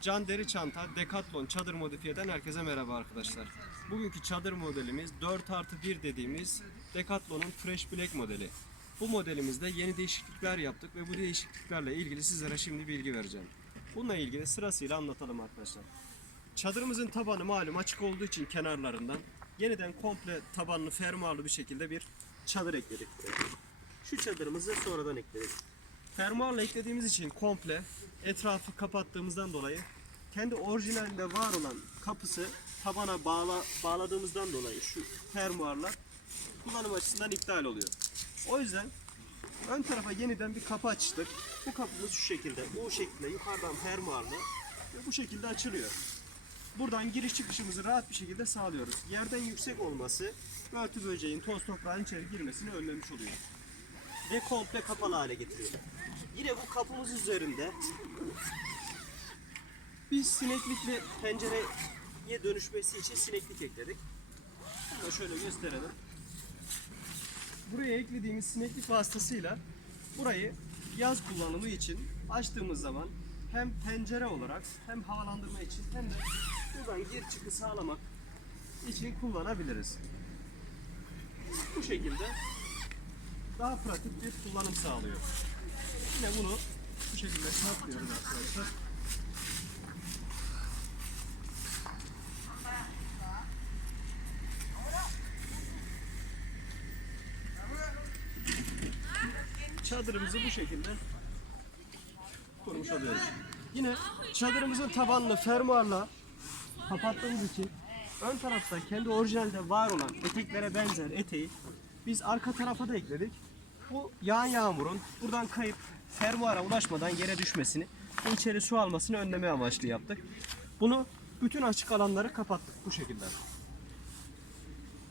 Can Deri Çanta Decathlon çadır modifiyeden herkese merhaba arkadaşlar. Bugünkü çadır modelimiz 4 artı 1 dediğimiz Decathlon'un Fresh Black modeli. Bu modelimizde yeni değişiklikler yaptık ve bu değişikliklerle ilgili sizlere şimdi bilgi vereceğim. Bununla ilgili sırasıyla anlatalım arkadaşlar. Çadırımızın tabanı malum açık olduğu için kenarlarından yeniden komple tabanlı fermuarlı bir şekilde bir çadır ekledik. Şu çadırımızı sonradan ekledik. Fermuarla eklediğimiz için komple etrafı kapattığımızdan dolayı kendi orijinalinde var olan kapısı tabana bağla, bağladığımızdan dolayı şu fermuarla kullanım açısından iptal oluyor. O yüzden ön tarafa yeniden bir kapı açtık. Bu kapımız şu şekilde, bu şekilde yukarıdan fermuarlı ve bu şekilde açılıyor. Buradan giriş çıkışımızı rahat bir şekilde sağlıyoruz. Yerden yüksek olması örtü böceğin, toz toprağın içeri girmesini önlemiş oluyor. Ve komple kapalı hale getiriyor. Yine bu kapımız üzerinde biz sineklikli pencereye dönüşmesi için sineklik ekledik. Bunu da şöyle gösterelim. Buraya eklediğimiz sineklik vasıtasıyla burayı yaz kullanımı için açtığımız zaman hem pencere olarak hem havalandırma için hem de buradan gir çıkı sağlamak için kullanabiliriz. Bu şekilde daha pratik bir kullanım sağlıyor. Yine bunu bu şekilde saplıyoruz arkadaşlar. Çadırımızı bu şekilde kurmuş oluyoruz. Yine çadırımızın tabanını fermuarla kapattığımız için ön tarafta kendi orijinalde var olan eteklere benzer eteği biz arka tarafa da ekledik. Bu yağan yağmurun buradan kayıp fermuara ulaşmadan yere düşmesini ve içeri su almasını önleme amaçlı yaptık. Bunu bütün açık alanları kapattık bu şekilde.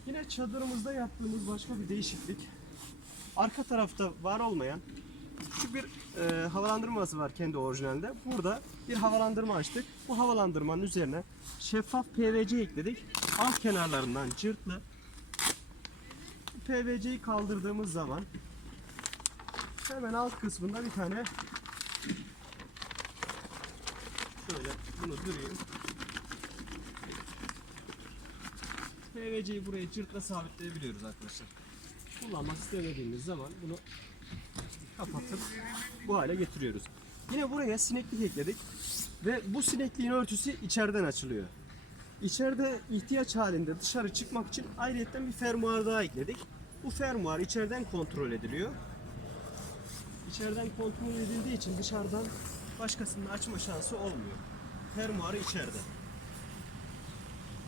Yine çadırımızda yaptığımız başka bir değişiklik. Arka tarafta var olmayan küçük bir e, havalandırması var kendi orijinalinde. Burada bir havalandırma açtık. Bu havalandırmanın üzerine şeffaf PVC ekledik. Alt kenarlarından cırtlı PVC'yi kaldırdığımız zaman hemen alt kısmında bir tane şöyle bunu durayım. PVC'yi buraya cırtla sabitleyebiliyoruz arkadaşlar. Kullanmak istemediğimiz zaman bunu kapatıp bu hale getiriyoruz. Yine buraya sineklik ekledik ve bu sinekliğin örtüsü içeriden açılıyor. İçeride ihtiyaç halinde dışarı çıkmak için ayrıyetten bir fermuar daha ekledik. Bu fermuar içeriden kontrol ediliyor. İçeriden kontrol edildiği için dışarıdan başkasının açma şansı olmuyor. Fermuarı içeride.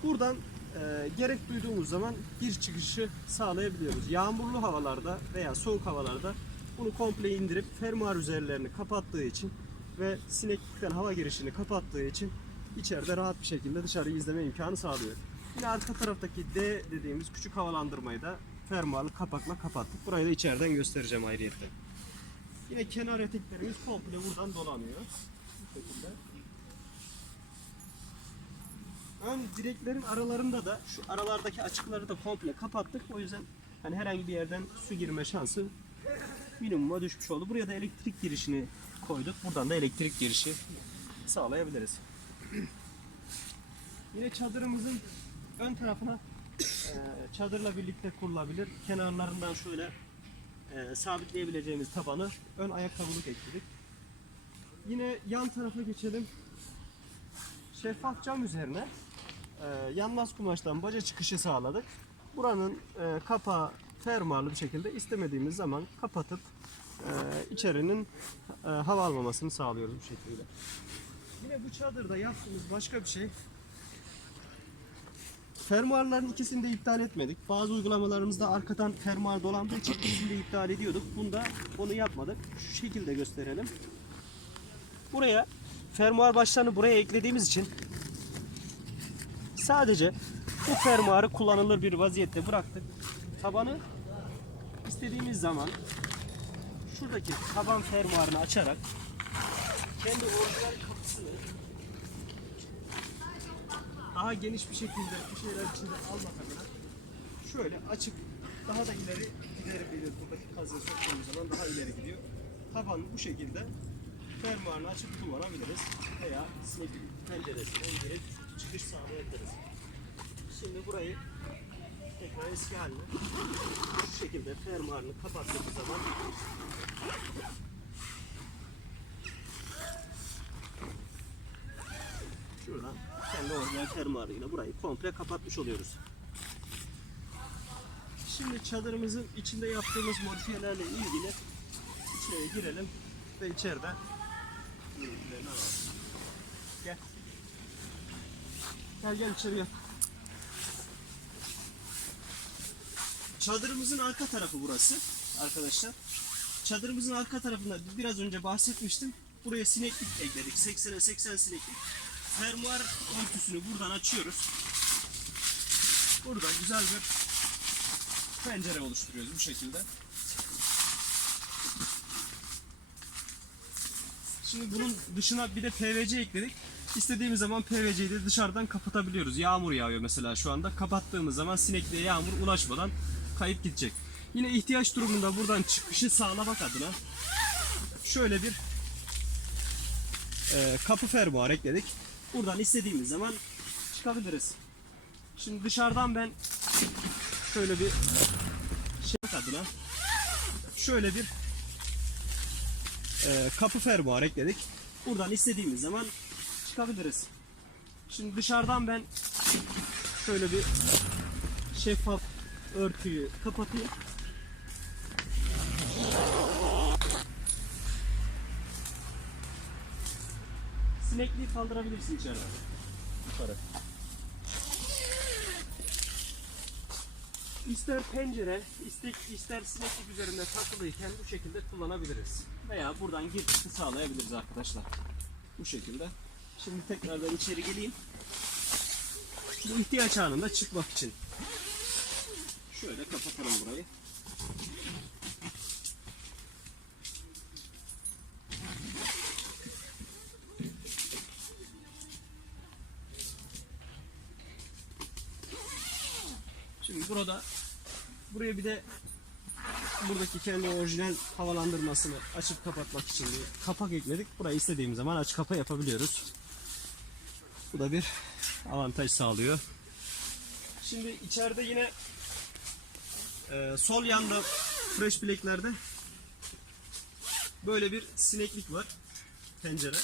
Buradan e, gerek duyduğumuz zaman giriş çıkışı sağlayabiliyoruz. Yağmurlu havalarda veya soğuk havalarda bunu komple indirip fermuar üzerlerini kapattığı için ve sineklikten hava girişini kapattığı için içeride rahat bir şekilde dışarıyı izleme imkanı sağlıyor. Yine arka taraftaki D dediğimiz küçük havalandırmayı da fermuarlı kapakla kapattık. Burayı da içeriden göstereceğim ayrıyetten. Yine kenar eteklerimiz komple buradan dolanıyor. Bu şekilde. Ön direklerin aralarında da şu aralardaki açıkları da komple kapattık. O yüzden hani herhangi bir yerden su girme şansı minimuma düşmüş oldu. Buraya da elektrik girişini koyduk. Buradan da elektrik girişi sağlayabiliriz. Yine çadırımızın ön tarafına çadırla birlikte kurulabilir. Kenarlarından şöyle e, sabitleyebileceğimiz tabanı ön ayakkabılık ekledik. Yine yan tarafa geçelim. Şeffaf cam üzerine e, yanmaz kumaştan baca çıkışı sağladık. Buranın e, kapağı fermuarlı bir şekilde istemediğimiz zaman kapatıp e, içerinin e, hava almamasını sağlıyoruz bu şekilde. Yine bu çadırda yaptığımız başka bir şey Fermuarların ikisini de iptal etmedik. Bazı uygulamalarımızda arkadan fermuar dolandığı için ikisini de iptal ediyorduk. Bunda onu yapmadık. Şu şekilde gösterelim. Buraya fermuar başlarını buraya eklediğimiz için sadece bu fermuarı kullanılır bir vaziyette bıraktık. Tabanı istediğimiz zaman şuradaki taban fermuarını açarak kendi orijinal kapısını daha geniş bir şekilde bir şeyler içinde almak adına şöyle açıp daha da ileri gidebiliyor. Buradaki kazığı soktuğumuz zaman daha ileri gidiyor. Taban bu şekilde fermuarını açıp kullanabiliriz. Veya sinek penceresine girip çıkış sağlayabiliriz. Şimdi burayı tekrar eski haline şu şekilde fermuarını kapattığımız zaman kendi orijinal fermuarıyla burayı komple kapatmış oluyoruz. Şimdi çadırımızın içinde yaptığımız modifiyelerle ilgili içeri girelim ve içeride alalım. Gel. Gel gel içeri gel. Çadırımızın arka tarafı burası arkadaşlar. Çadırımızın arka tarafında biraz önce bahsetmiştim. Buraya sineklik ekledik. 80'e 80 sineklik. Fermuar örtüsünü buradan açıyoruz. Burada güzel bir pencere oluşturuyoruz bu şekilde. Şimdi bunun dışına bir de PVC ekledik. İstediğimiz zaman PVC'yi de dışarıdan kapatabiliyoruz. Yağmur yağıyor mesela şu anda. Kapattığımız zaman sinekliğe yağmur ulaşmadan kayıp gidecek. Yine ihtiyaç durumunda buradan çıkışı sağlamak adına şöyle bir e, kapı fermuar ekledik. Buradan istediğimiz zaman çıkabiliriz. Şimdi dışarıdan ben şöyle bir şey adına şöyle bir e, kapı fermuar ekledik. Buradan istediğimiz zaman çıkabiliriz. Şimdi dışarıdan ben şöyle bir şeffaf örtüyü kapatayım. Sinekliği kaldırabilirsin içeri. Yukarı. İster pencere, ister, ister sineklik üzerinde takılıyken bu şekilde kullanabiliriz. Veya buradan girişi sağlayabiliriz arkadaşlar. Bu şekilde. Şimdi tekrardan içeri geleyim. Bu ihtiyaç anında çıkmak için. Şöyle kapatalım burayı. Burada buraya bir de buradaki kendi orijinal havalandırmasını açıp kapatmak için bir kapak ekledik. Burayı istediğimiz zaman aç kapa yapabiliyoruz. Bu da bir avantaj sağlıyor. Şimdi içeride yine e, sol yanda fresh black'lerde böyle bir sineklik var. Pencere.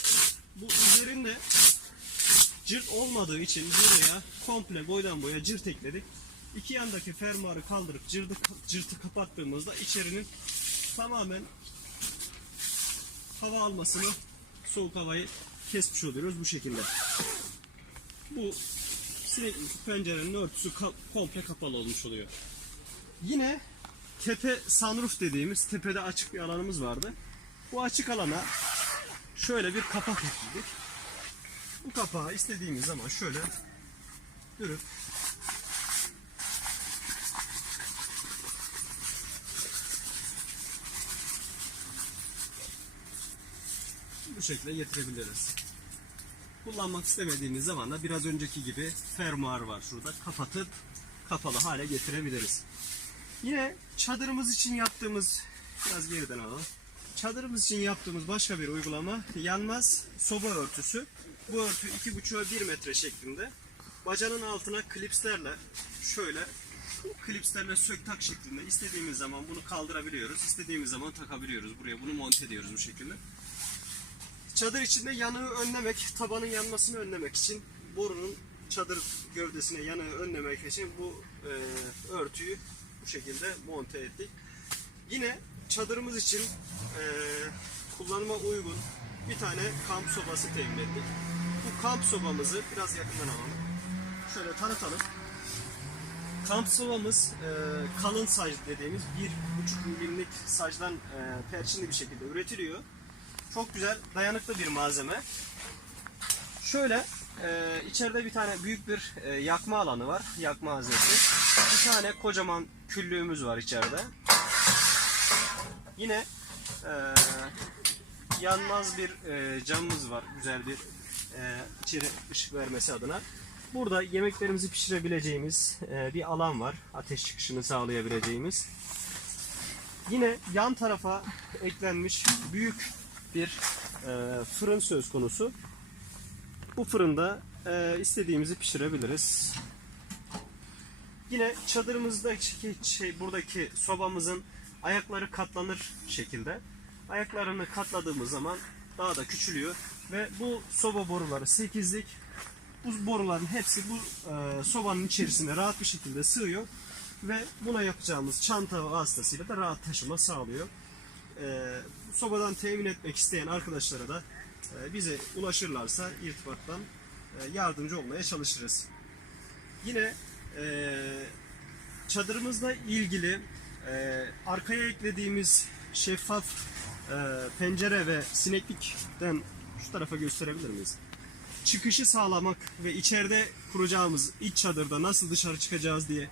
Bu üzerinde cırt olmadığı için buraya komple boydan boya cırt ekledik. İki yandaki fermuarı kaldırıp cırtı, cırtı kapattığımızda içerinin tamamen hava almasını, soğuk havayı kesmiş oluyoruz bu şekilde. Bu sineklik pencerenin örtüsü komple kapalı olmuş oluyor. Yine tepe sunroof dediğimiz tepede açık bir alanımız vardı. Bu açık alana şöyle bir kapak ekledik. Bu kapağı istediğimiz zaman şöyle dürüp bu şekilde getirebiliriz. Kullanmak istemediğimiz zaman da biraz önceki gibi fermuar var şurada. Kapatıp kapalı hale getirebiliriz. Yine çadırımız için yaptığımız biraz geriden alalım. Çadırımız için yaptığımız başka bir uygulama yanmaz soba örtüsü. Bu örtü 2,5'a 1 metre şeklinde. Bacanın altına klipslerle şöyle klipslerle sök tak şeklinde istediğimiz zaman bunu kaldırabiliyoruz. İstediğimiz zaman takabiliyoruz. Buraya bunu monte ediyoruz bu şekilde. Çadır içinde yanığı önlemek, tabanın yanmasını önlemek için borunun çadır gövdesine yanığı önlemek için bu e, örtüyü bu şekilde monte ettik. Yine çadırımız için e, kullanıma uygun bir tane kamp sobası temin ettik. Bu kamp sobamızı biraz yakından alalım. Şöyle tanıtalım. Kamp sobamız e, kalın saç dediğimiz 1,5 milimlik sacdan e, perçinli bir şekilde üretiliyor. Çok güzel, dayanıklı bir malzeme. Şöyle e, içeride bir tane büyük bir e, yakma alanı var. Yakma haznesi. Bir tane kocaman küllüğümüz var içeride. Yine e, yanmaz bir e, camımız var. Güzel bir e, içeri ışık vermesi adına. Burada yemeklerimizi pişirebileceğimiz e, bir alan var. Ateş çıkışını sağlayabileceğimiz. Yine yan tarafa eklenmiş büyük bir e, fırın söz konusu. Bu fırında e, istediğimizi pişirebiliriz. Yine çadırımızdaki şey buradaki sobamızın ayakları katlanır şekilde. Ayaklarını katladığımız zaman daha da küçülüyor ve bu soba boruları 8'lik. Bu boruların hepsi bu e, sobanın içerisine rahat bir şekilde sığıyor ve buna yapacağımız çanta vasıtasıyla da rahat taşıma sağlıyor. E, sobadan temin etmek isteyen arkadaşlara da e, bize ulaşırlarsa irtibattan e, yardımcı olmaya çalışırız. Yine e, çadırımızla ilgili arkaya eklediğimiz şeffaf pencere ve sineklikten şu tarafa gösterebilir miyiz? Çıkışı sağlamak ve içeride kuracağımız iç çadırda nasıl dışarı çıkacağız diye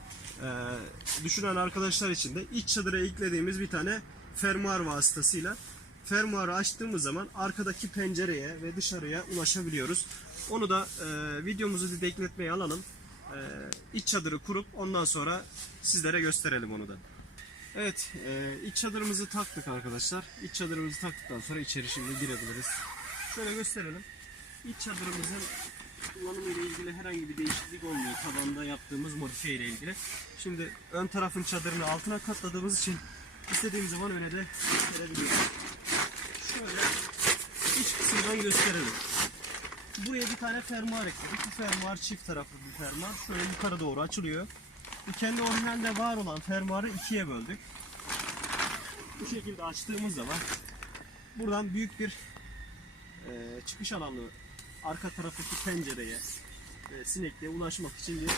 düşünen arkadaşlar için de iç çadıra eklediğimiz bir tane fermuar vasıtasıyla fermuarı açtığımız zaman arkadaki pencereye ve dışarıya ulaşabiliyoruz. Onu da e, videomuzu bir bekletmeye alalım. E, iç çadırı kurup ondan sonra sizlere gösterelim onu da. Evet, e, iç çadırımızı taktık arkadaşlar. İç çadırımızı taktıktan sonra içeri şimdi girebiliriz. Şöyle gösterelim. İç çadırımızın kullanımı ile ilgili herhangi bir değişiklik olmuyor tabanda yaptığımız modifiye ile ilgili. Şimdi ön tarafın çadırını altına katladığımız için istediğimiz zaman öne de gösterebiliyoruz. Şöyle iç kısımdan gösterelim. Buraya bir tane fermuar ekledik. Bu fermuar çift taraflı bir fermuar. Şöyle yukarı doğru açılıyor. Bu kendi orijinalde var olan fermuarı ikiye böldük. Bu şekilde açtığımız zaman buradan büyük bir e, çıkış alanı arka taraftaki pencereye ve sinekliğe ulaşmak için bir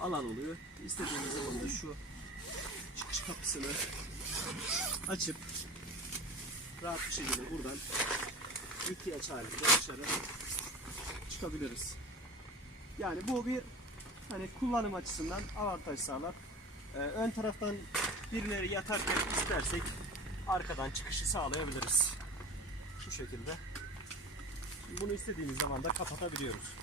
alan oluyor. İstediğimiz zaman da şu çıkış kapısını açıp rahat bir şekilde buradan ihtiyaç halinde dışarı çıkabiliriz. Yani bu bir hani kullanım açısından avantaj sağlar. Ee, ön taraftan birileri yatarken istersek arkadan çıkışı sağlayabiliriz. Şu şekilde. Bunu istediğimiz zaman da kapatabiliyoruz.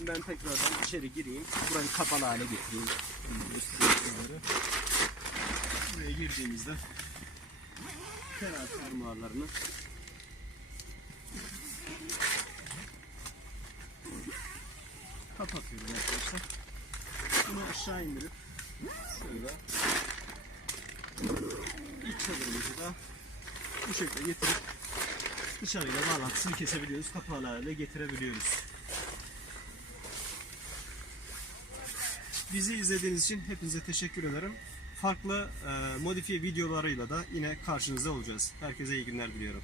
Ben tekrardan içeri gireyim. Burayı kapalı hale getireyim. Buraya girdiğimizde kenar fermuarlarını kapatıyoruz arkadaşlar. Bunu aşağı indirip şöyle iç çadırımızı da bu şekilde getirip dışarıyla bağlantısını kesebiliyoruz. Kapalı hale getirebiliyoruz. Bizi izlediğiniz için hepinize teşekkür ederim. Farklı e, modifiye videolarıyla da yine karşınızda olacağız. Herkese iyi günler diliyorum.